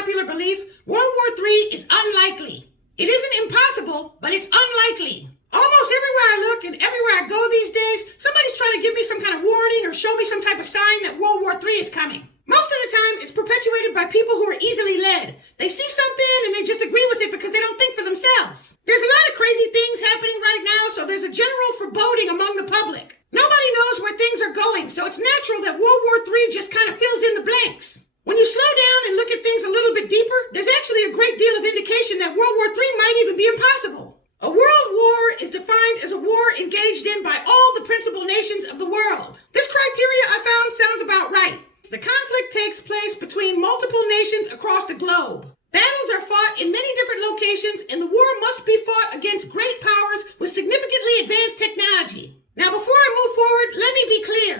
popular belief, World War III is unlikely. It isn't impossible, but it's unlikely. Almost everywhere I look and everywhere I go these days, somebody's trying to give me some kind of warning or show me some type of sign that World War III is coming. Most of the time, it's perpetuated by people who are easily led. They see something and they just agree with it because they don't think for themselves. There's a lot of crazy things happening right now, so there's a general foreboding among the public. Nobody knows where things are going, so it's natural that World War III just kind of fills in the blanks. When you slow down and look at things a little bit deeper, there's actually a great deal of indication that World War III might even be impossible. A world war is defined as a war engaged in by all the principal nations of the world. This criteria I found sounds about right. The conflict takes place between multiple nations across the globe. Battles are fought in many different locations, and the war must be fought against great powers with significantly advanced technology. Now, before I move forward, let me be clear.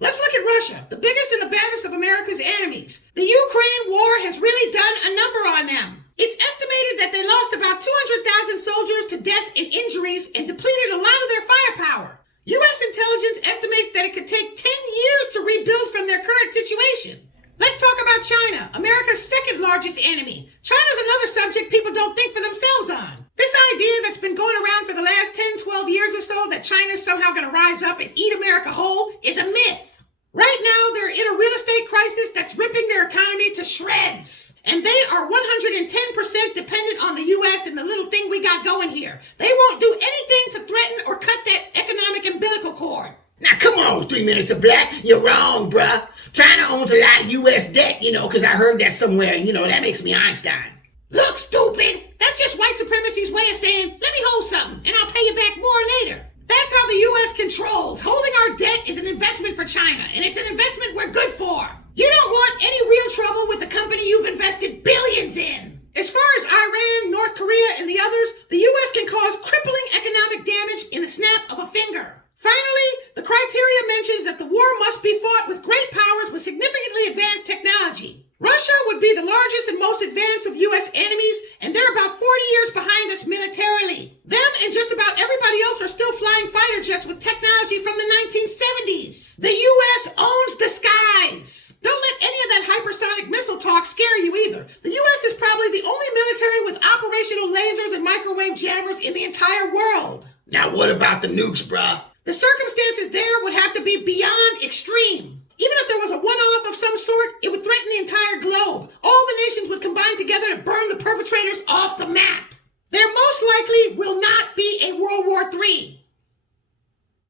Let's look at Russia, the biggest and the baddest of America's enemies. The Ukraine war has really done a number on them. It's estimated that they lost about 200,000 soldiers to death and injuries and depleted a lot of their firepower. U.S. intelligence estimates that it could take 10 years to rebuild from their current situation. Let's talk about China, America's second largest enemy. China's another subject people don't think for themselves on. This idea that's been going around for the last 10, 12 years or so that China's somehow going to rise up and eat America whole is a myth. Right now, they're in a real estate crisis that's ripping their economy to shreds. And they are 110% dependent on the U.S. and the little thing we got going here. They won't do anything to threaten or cut that economic umbilical cord. Now, come on, 3 Minutes of Black. You're wrong, bruh. China owns a lot of U.S. debt, because I heard that somewhere, that makes me Einstein. Look, stupid. That's just white supremacy's way of saying, let me hold something, and I'll pay you back more later. That's how the U.S. controls. Holding our debt is an investment for China, and it's an investment we're good for. You don't want any real trouble with the company you've invested billions in. As far as Iran, North Korea, and the others, the U.S. can cause crippling economic damage in the snap of a finger. Finally, the criteria mentions that the war must be fought with great powers with significantly advanced technology. Russia would be the largest and most advanced of U.S. enemies, and they're about 40 years behind us militarily. Them and just about everybody else are still flying fighter jets with technology from the 1970s. The U.S. owns the skies. Don't let any of that hypersonic missile talk scare you either. The U.S. is probably the only military with operational lasers and microwave jammers in the entire world. Now, what about the nukes, bruh? The circumstances there would have to be beyond extreme. Even if there was a one-off of some sort, it would threaten the entire globe. All the nations would combine together to burn the perpetrators off the map. There most likely will not be a World War III.